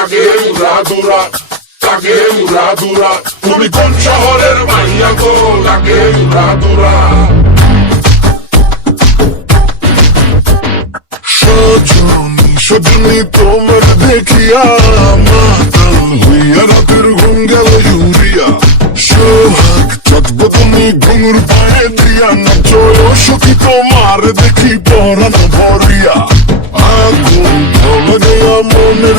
লাগে উড়া দুরা লাগে উড়া দুরা তুমি কোন শহরের মাইয়া গো, লাগে উড়া দুরা সজনী সজনী, তোমার দেখিয়া মাতাল হইয়া রাতের ঘুম গেল ইউরিয়া। সোহাগ চটব তুমি ঘুঙুর পায়ে দিয়া নাচো সখী তোমার দেখি পরানো ভরিয়া। আগুন ধরে গেয়া মনের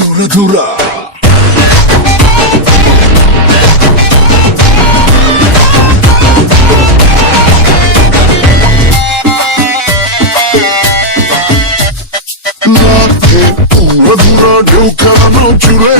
লাগে উড়া দুরা লাগে উড়া দুরা ঢেউ খেলানো চুলে